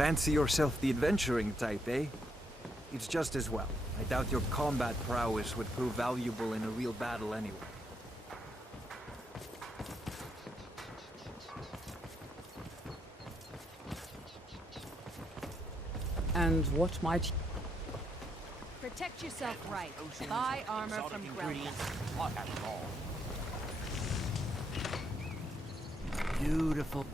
Fancy yourself the adventuring type, eh? It's just as well. I doubt your combat prowess would prove valuable in a real battle anyway. And what might... Protect yourself right. Buy armor from Brynjolf. Beautiful.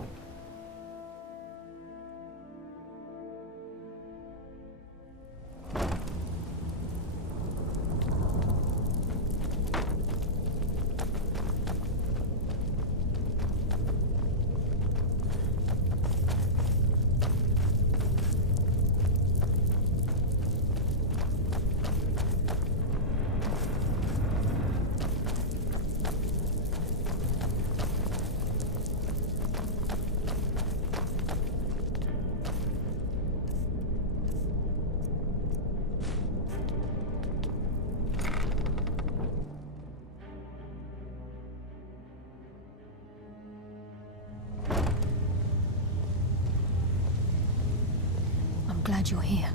Glad you're here.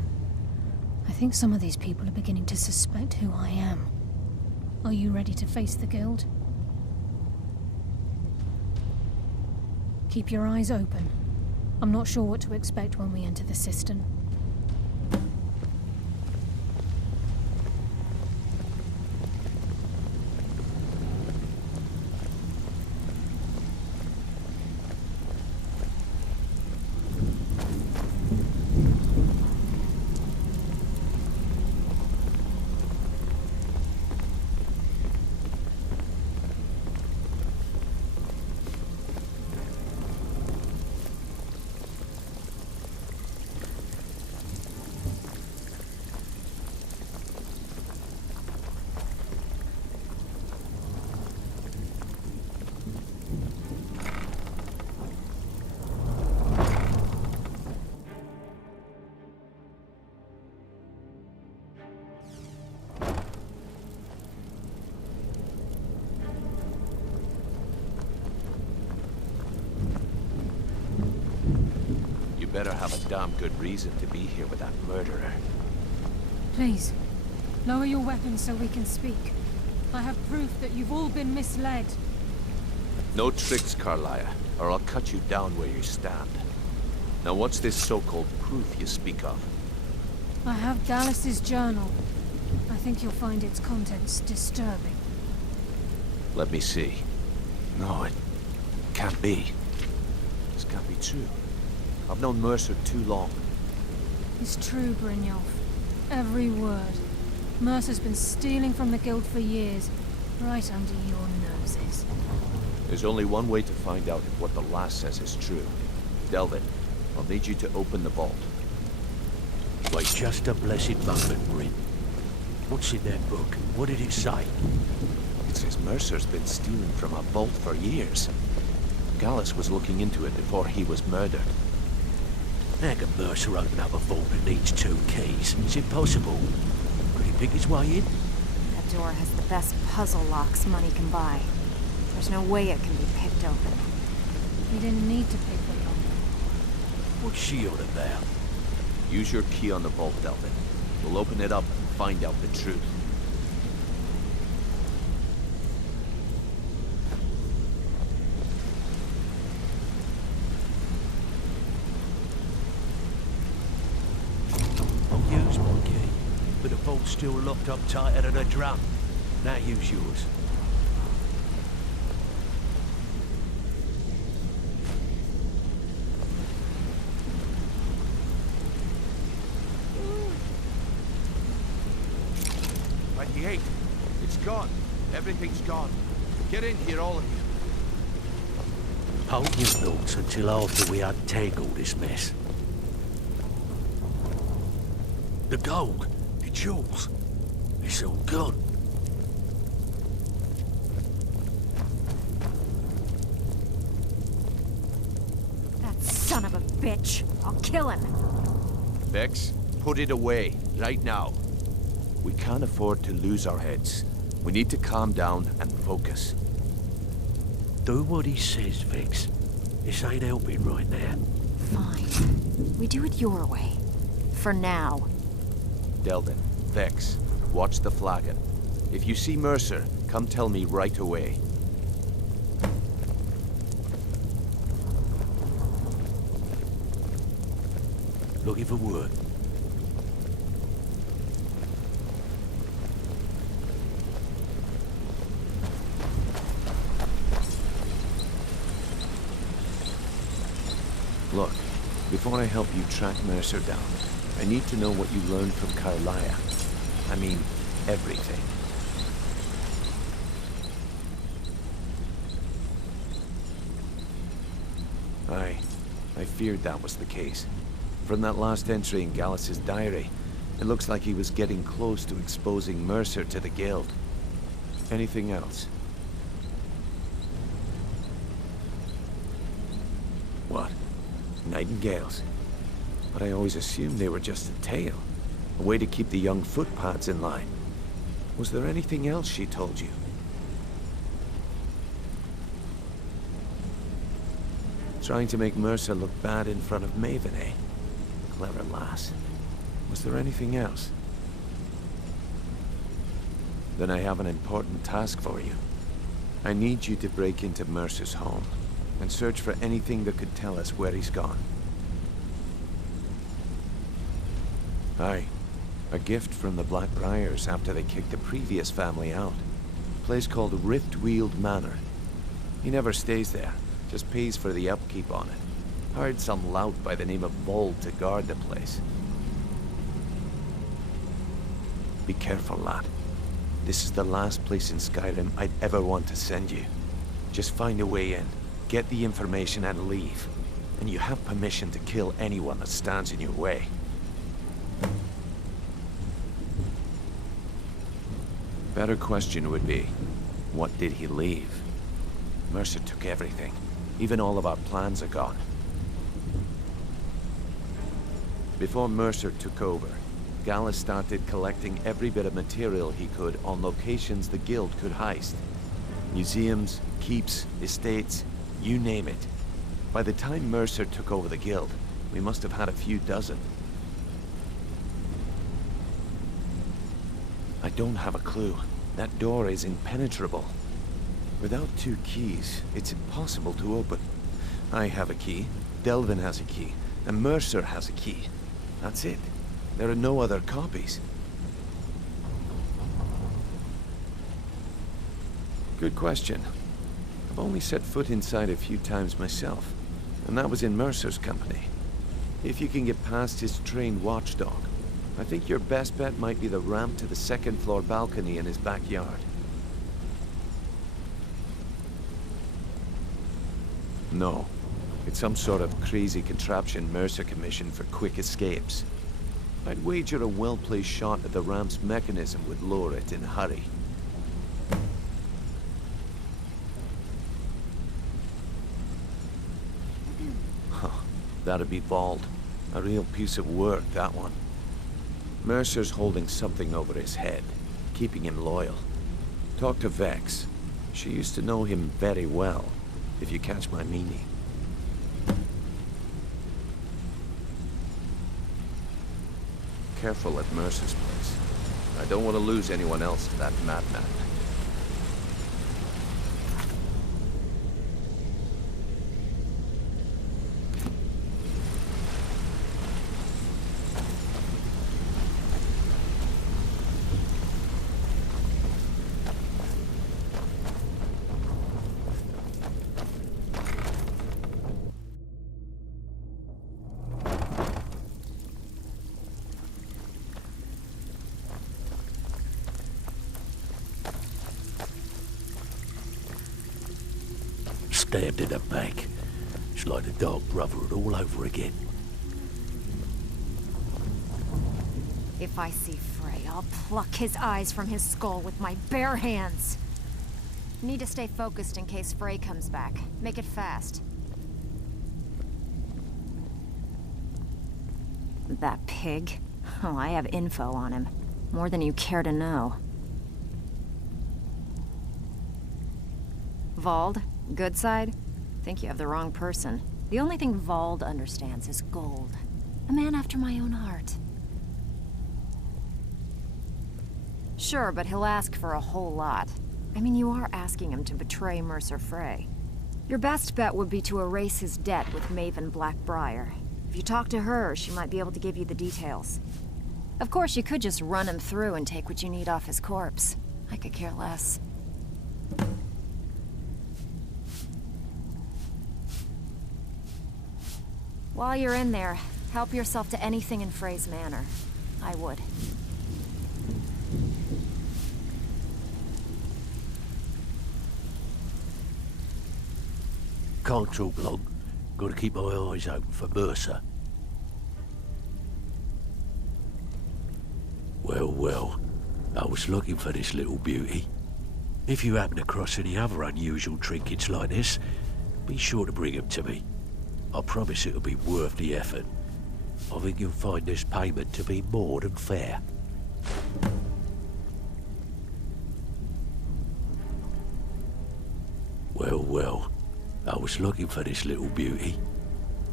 I think some of these people are beginning to suspect who I am. Are you ready to face the Guild? Keep your eyes open. I'm not sure what to expect when we enter the cistern. Better have a damn good reason to be here with that murderer. Please, lower your weapons so we can speak. I have proof that you've all been misled. No tricks, Karliah, or I'll cut you down where you stand. Now what's this so-called proof you speak of? I have Gallus's journal. I think you'll find its contents disturbing. Let me see. No, it can't be. This can't be true. I've known Mercer too long. It's true, Brynjolf. Every word. Mercer's been stealing from the Guild for years, right under your noses. There's only one way to find out if what the lass says is true. Delvin, I'll need you to open the vault. Wait just a blessed moment, Bryn. What's in that book? What did it say? It says Mercer's been stealing from a vault for years. Gallus was looking into it before he was murdered. How can Mercer open up a vault that needs 2 keys? It's impossible. Could he pick his way in? That door has the best puzzle locks money can buy. There's no way it can be picked open. You didn't need to pick the lock. What's she on about? Use your key on the vault, Delvin. We'll open it up and find out the truth. Still locked up tighter than a drum. Now use yours. The 8. It's gone. Everything's gone. Get in here, all of you. Hold your thoughts until after we untangle this mess. The gold. The jewels. It's all gone. That son of a bitch. I'll kill him. Vex, put it away, right now. We can't afford to lose our heads. We need to calm down and focus. Do what he says, Vex. This ain't helping right now. Fine. We do it your way. For now. Delvin, Vex, watch the flagon. If you see Mercer, come tell me right away. Looking for work. Look, before I help you track Mercer down, I need to know what you learned from Karliah. I mean, everything. I feared that was the case. From that last entry in Gallus's diary, it looks like he was getting close to exposing Mercer to the Guild. Anything else? What? Nightingales? But I always assumed they were just a tale. A way to keep the young footpads in line. Was there anything else she told you? Trying to make Mercer look bad in front of Maven, eh? Clever lass. Was there anything else? Then I have an important task for you. I need you to break into Mercer's home and search for anything that could tell us where he's gone. Aye. A gift from the Blackbriars after they kicked the previous family out. A place called Riftweald Manor. He never stays there, just pays for the upkeep on it. Hired some lout by the name of Vald to guard the place. Be careful, lad. This is the last place in Skyrim I'd ever want to send you. Just find a way in, get the information and leave. And you have permission to kill anyone that stands in your way. Better question would be, what did he leave? Mercer took everything. Even all of our plans are gone. Before Mercer took over, Gallus started collecting every bit of material he could on locations the Guild could heist. Museums, keeps, estates, you name it. By the time Mercer took over the Guild, we must have had a few dozen. I don't have a clue. That door is impenetrable. Without 2 keys, it's impossible to open. I have a key, Delvin has a key, and Mercer has a key. That's it. There are no other copies. Good question. I've only set foot inside a few times myself, and that was in Mercer's company. If you can get past his trained watchdog, I think your best bet might be the ramp to the 2nd floor balcony in his backyard. No. It's some sort of crazy contraption Mercer commissioned for quick escapes. I'd wager a well-placed shot at the ramp's mechanism would lower it in a hurry. Huh. That'd be Vald. A real piece of work, that one. Mercer's holding something over his head, keeping him loyal. Talk to Vex. She used to know him very well, if you catch my meaning. Careful at Mercer's place. I don't want to lose anyone else to that madman. Stabbed in the back. It's like the Dark Brotherhood all over again. If I see Frey, I'll pluck his eyes from his skull with my bare hands. Need to stay focused in case Frey comes back. Make it fast. That pig? Oh, I have info on him. More than you care to know. Vald? Good side? Think you have the wrong person. The only thing Vald understands is gold. A man after my own heart. Sure, but he'll ask for a whole lot. I mean, you are asking him to betray Mercer Frey. Your best bet would be to erase his debt with Maven Blackbriar. If you talk to her, she might be able to give you the details. Of course, you could just run him through and take what you need off his corpse. I could care less. While you're in there, help yourself to anything in Frey's Manor. I would. Can't talk long. Gotta keep my eyes open for Mercer. Well, I was looking for this little beauty. If you happen across any other unusual trinkets like this, be sure to bring them to me. I promise it'll be worth the effort. I think you'll find this payment to be more than fair. Well, I was looking for this little beauty.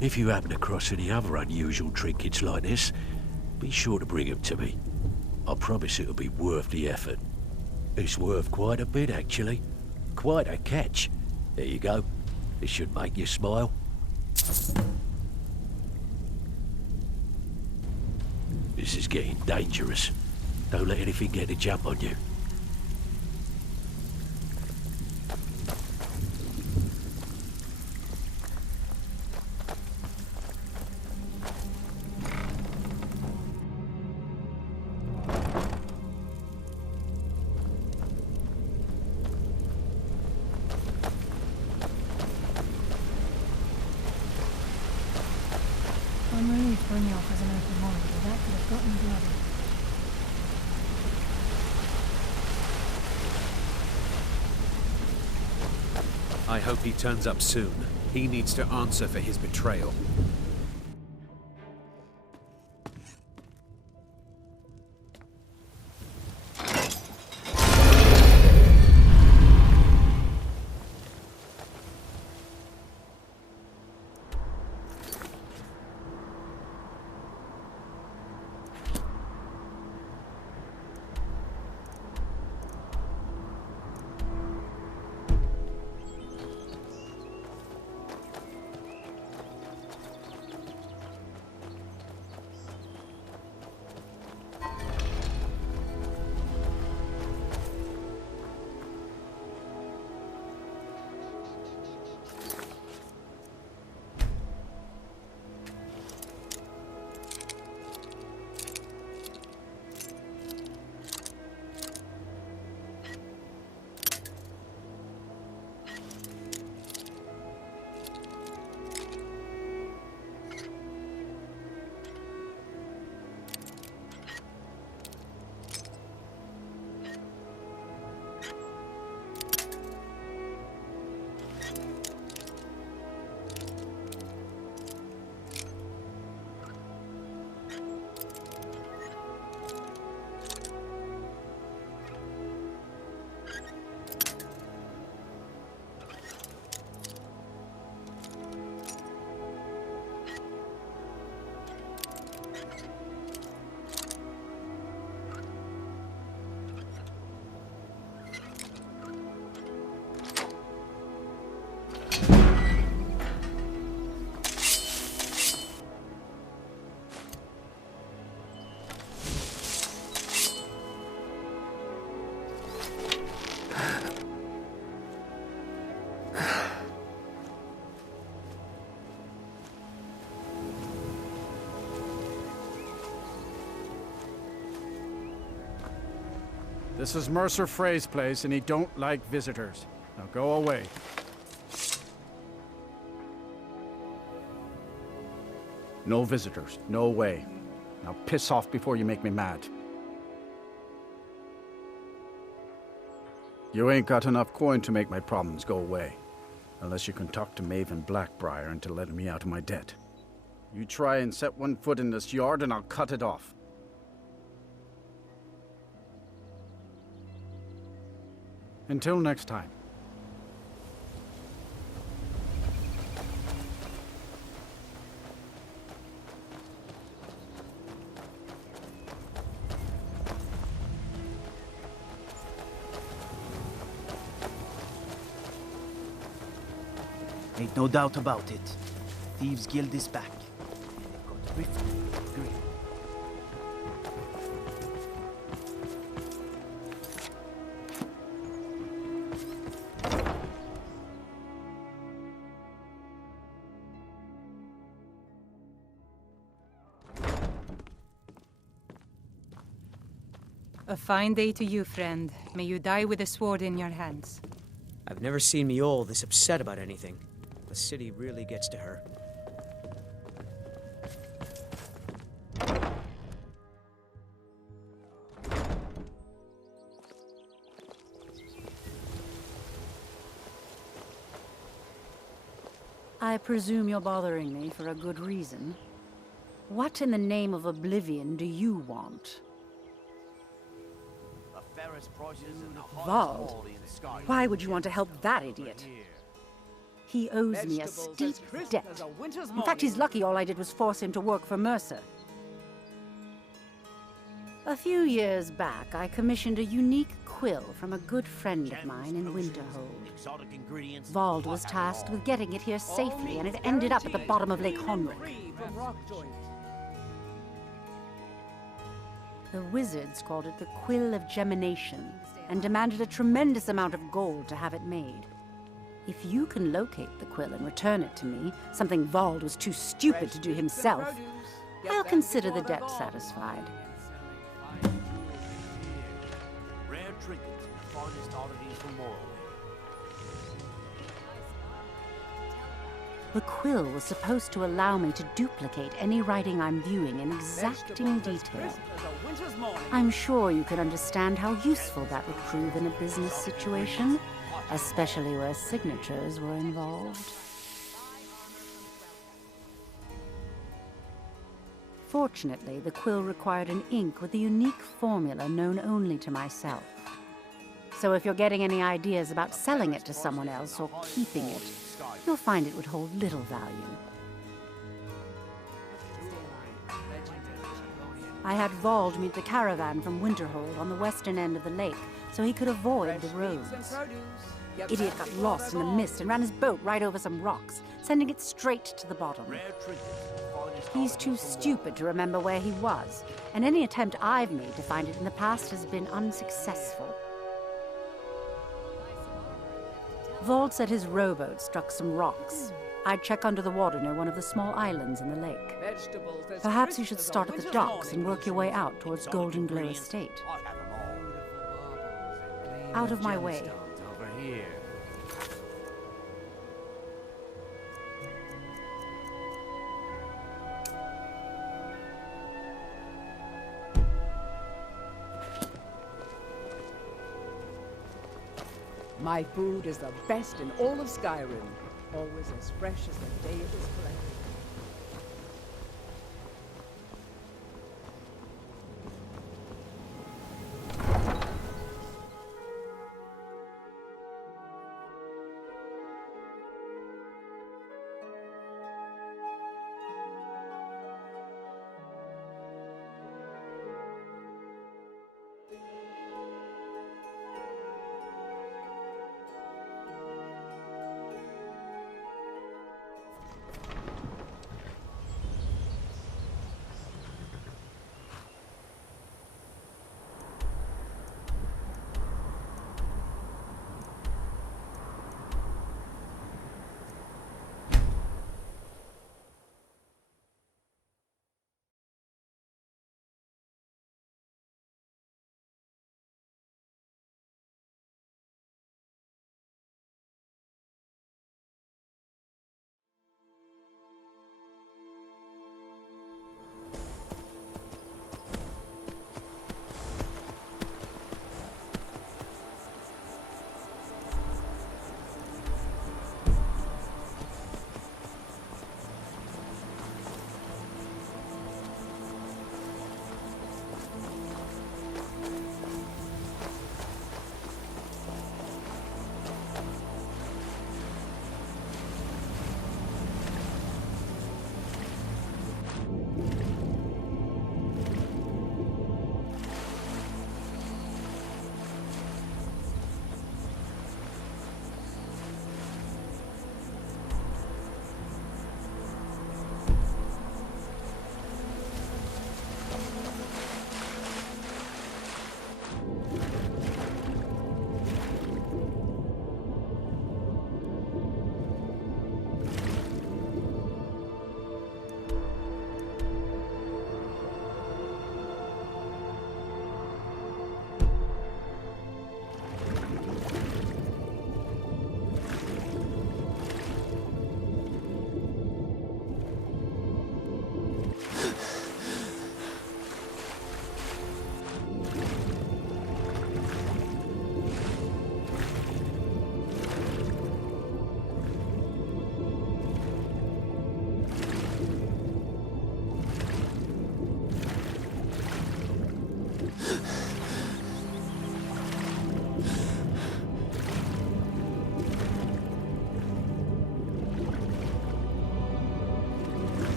If you happen across any other unusual trinkets like this, be sure to bring them to me. I promise it'll be worth the effort. It's worth quite a bit, actually. Quite a catch. There you go. This should make you smile. This is getting dangerous. Don't let anything get a jump on you. I'm relieved Brynjolf has an open mind, or that could have gotten bloody. I hope he turns up soon. He needs to answer for his betrayal. This is Mercer Frey's place, and he don't like visitors. Now go away. No visitors. No way. Now piss off before you make me mad. You ain't got enough coin to make my problems go away. Unless you can talk to Maven Blackbriar into letting me out of my debt. You try and set one foot in this yard and I'll cut it off. Until next time. Ain't no doubt about it. Thieves Guild is back. And they've got Riften green. A fine day to you, friend. May you die with a sword in your hands. I've never seen Mjol this upset about anything. The city really gets to her. I presume you're bothering me for a good reason. What in the name of oblivion do you want? Vald? Why would you want to help that idiot? He owes me a steep debt. In fact, he's lucky all I did was force him to work for Mercer. A few years back, I commissioned a unique quill from a good friend of mine in Winterhold. Vald was tasked with getting it here safely, and it ended up at the bottom of Lake Honrick. The wizards called it the Quill of Gemination, and demanded a tremendous amount of gold to have it made. If you can locate the quill and return it to me, something Vald was too stupid to do himself, I'll consider the debt satisfied. Rare trinkets, the finest oddities from Morrowind. The quill was supposed to allow me to duplicate any writing I'm viewing in exacting detail. I'm sure you can understand how useful that would prove in a business situation, especially where signatures were involved. Fortunately, the quill required an ink with a unique formula known only to myself. So if you're getting any ideas about selling it to someone else or keeping it, you'll find it would hold little value. I had Vald meet the caravan from Winterhold on the western end of the lake, so he could avoid the roads. The idiot got lost in the mist and ran his boat right over some rocks, sending it straight to the bottom. He's too stupid to remember where he was, and any attempt I've made to find it in the past has been unsuccessful. Vald said his rowboat struck some rocks. I'd check under the water near one of the small islands in the lake. Perhaps you should start at the docks and work your way out towards Golden Glow Estate. Out of my way. Over here. My food is the best in all of Skyrim. Always as fresh as the day it was collected.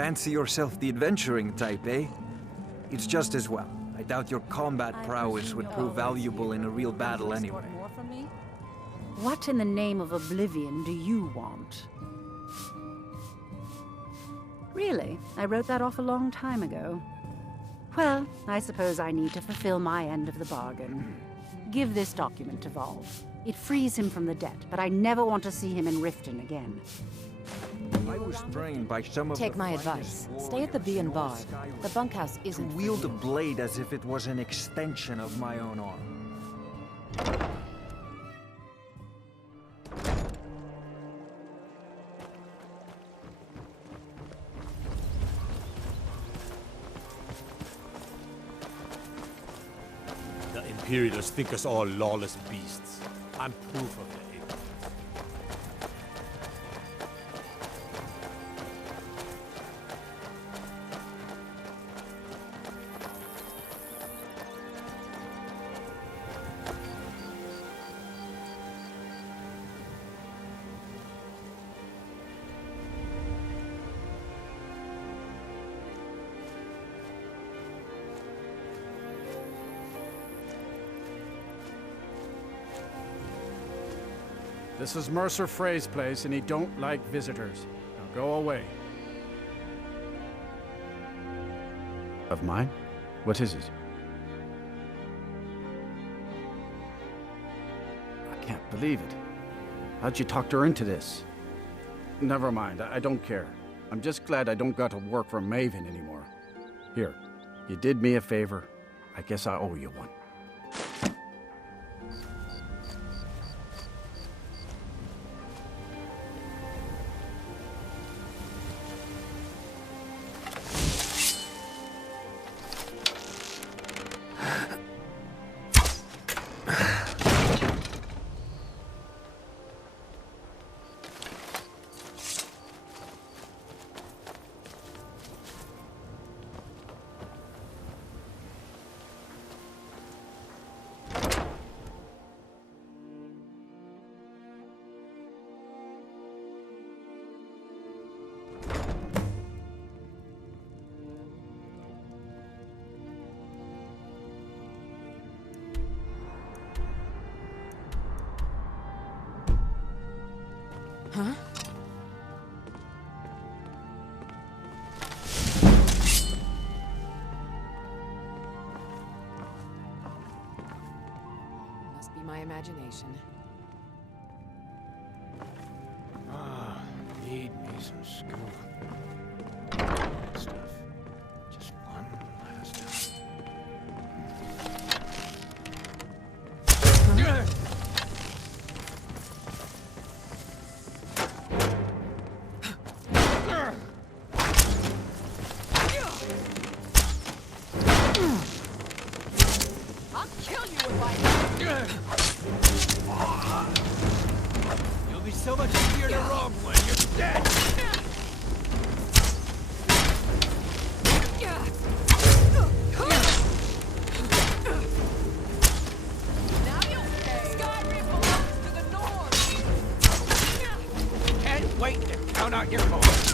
Fancy yourself the adventuring type, eh? It's just as well. I doubt your combat prowess would prove valuable in a real battle anyway. What in the name of oblivion do you want? Really? I wrote that off a long time ago. Well, I suppose I need to fulfill my end of the bargain. Give this document to Vald. It frees him from the debt, but I never want to see him in Riften again. I was trained by some of Take the my finest advice. Stay at the Bee and Bar. The bunkhouse to isn't wield a blade as if it was an extension of my own arm. The Imperials think us all lawless beasts. I'm proof of their ignorance. This is Mercer Frey's place, and he don't like visitors. Now go away. Of mine? What is it? I can't believe it. How'd you talk her into this? Never mind, I don't care. I'm just glad I don't got to work for Maven anymore. Here, you did me a favor. I guess I owe you one. Huh? Must be my imagination. Ah, need me some school. Stuff. Just one last time. I'll kill you if I... You'll be so much easier to rob when you're dead! Now you'll pay! Skyrim belongs to the North! Can't wait to count out your coins!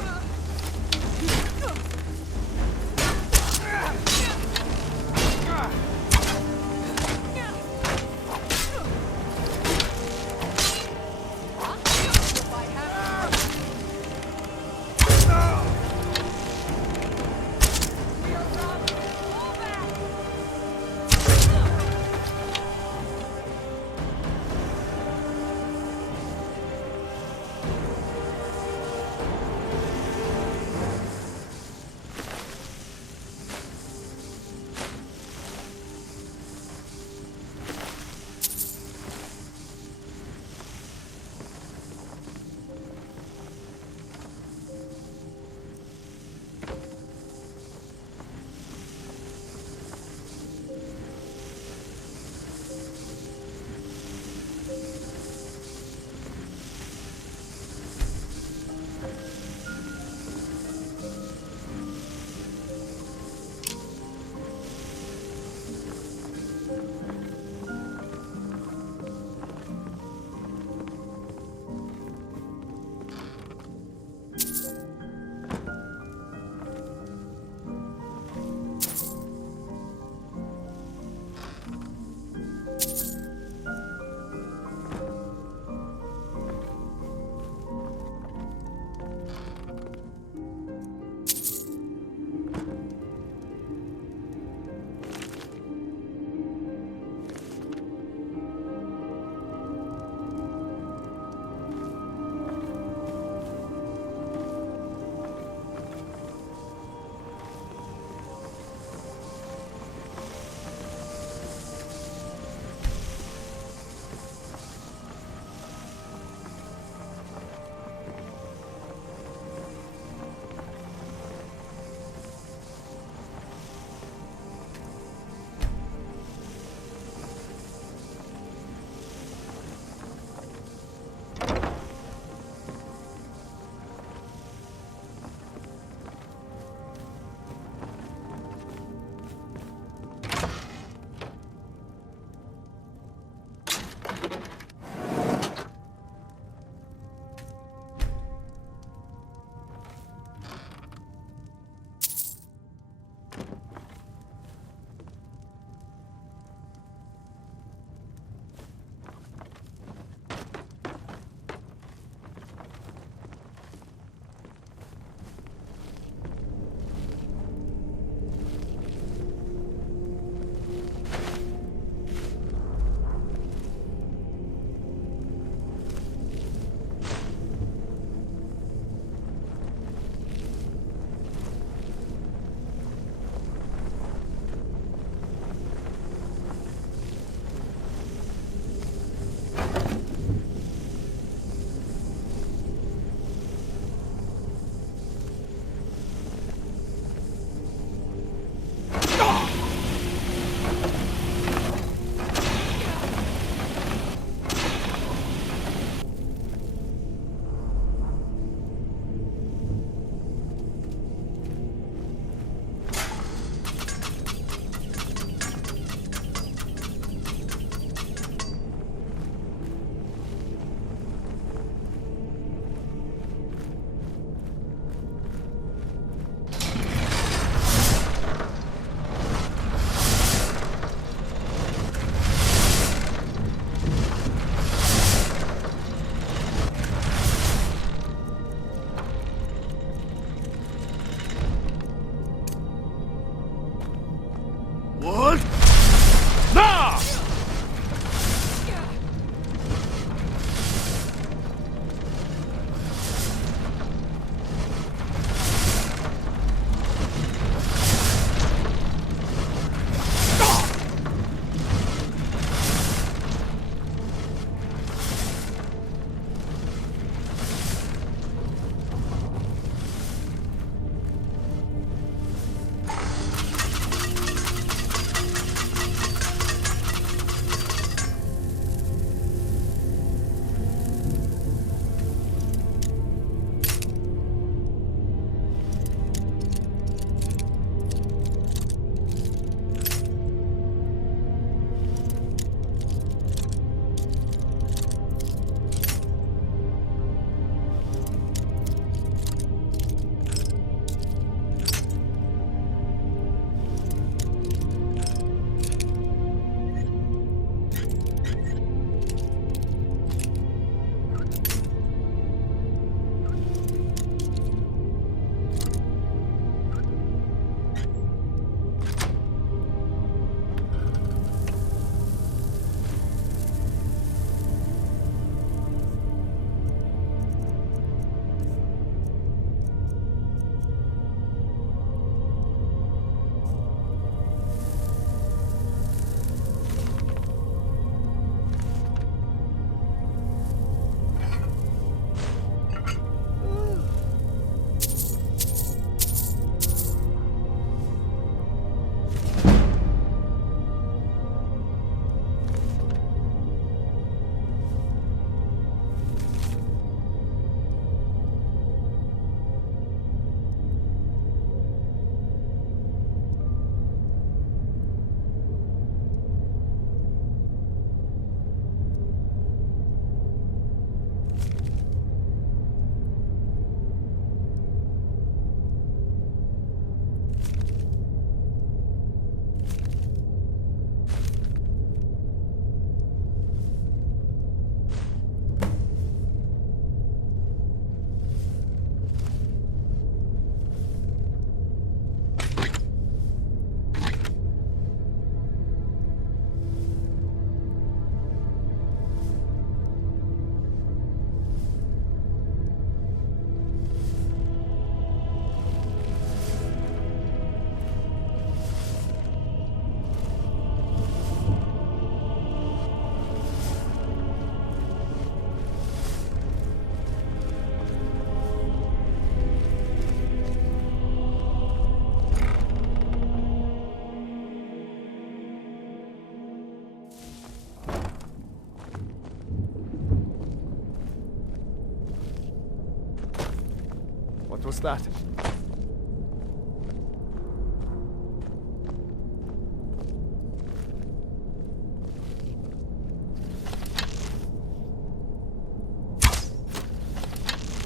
was that?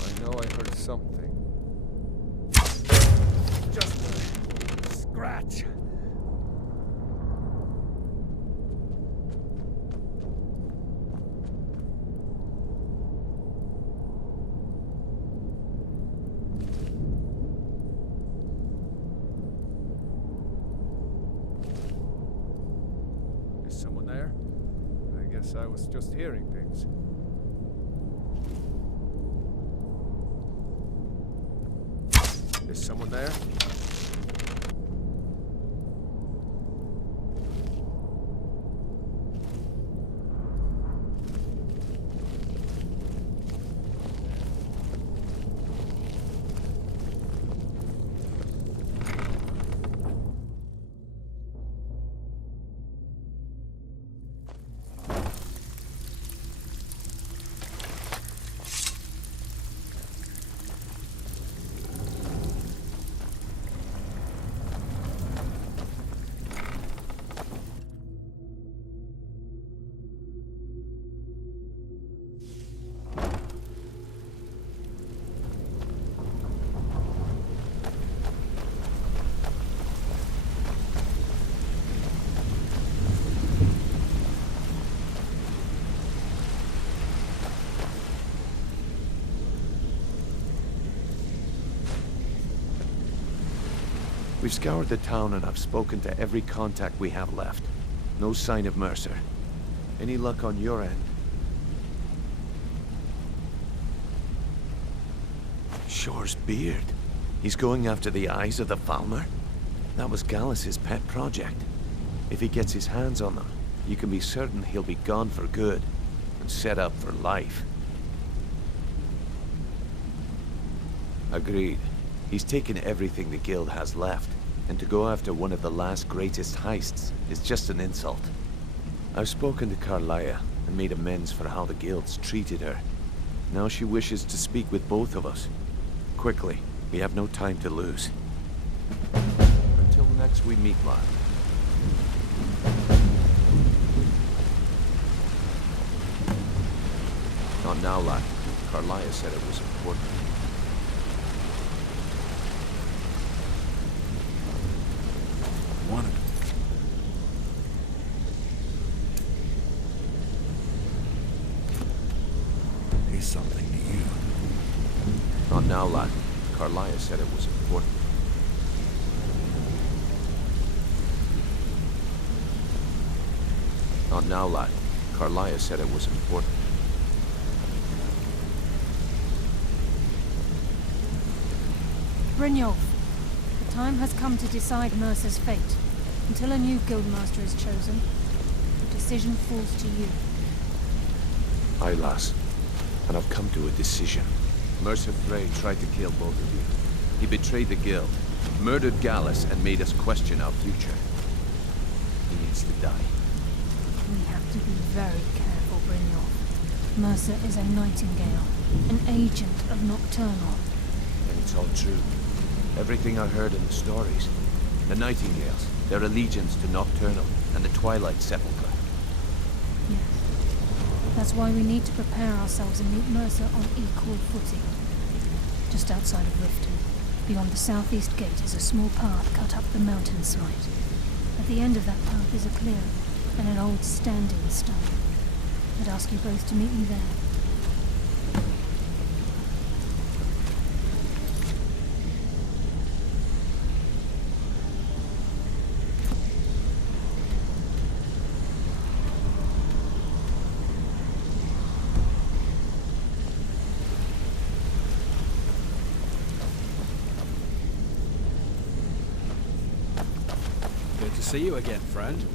I know I heard something. Just a scratch. Is someone there? I guess I was just hearing things. Is someone there? We've scoured the town and I've spoken to every contact we have left. No sign of Mercer. Any luck on your end? Shore's beard. He's going after the eyes of the Falmer? That was Gallus's pet project. If he gets his hands on them, you can be certain he'll be gone for good and set up for life. Agreed. He's taken everything the Guild has left, and to go after one of the last greatest heists is just an insult. I've spoken to Karliah and made amends for how the Guild's treated her. Now she wishes to speak with both of us. Quickly, we have no time to lose. Until next we meet, lad. Not now, lad. Karliah said it was important. He's something to you. Not now, lad. Karliah said it was important. Not now, lad. Karliah said it was important. Brynjolf, the time has come to decide Mercer's fate. Until a new guildmaster is chosen, the decision falls to you. Aye, lass. And I've come to a decision. Mercer Frey tried to kill both of you. He betrayed the Guild, murdered Gallus, and made us question our future. He needs to die. We have to be very careful, Brynjolf. Mercer is a nightingale, an agent of Nocturnal. And it's all true. Everything I heard in the stories. The Nightingales, their allegiance to Nocturnal, and the Twilight Sepulchre. Yes. That's why we need to prepare ourselves and meet Mercer on equal footing. Just outside of Riften, beyond the southeast gate, is a small path cut up the mountainside. At the end of that path is a clearing, and an old standing stone. I'd ask you both to meet me there. Good to see you again, friend.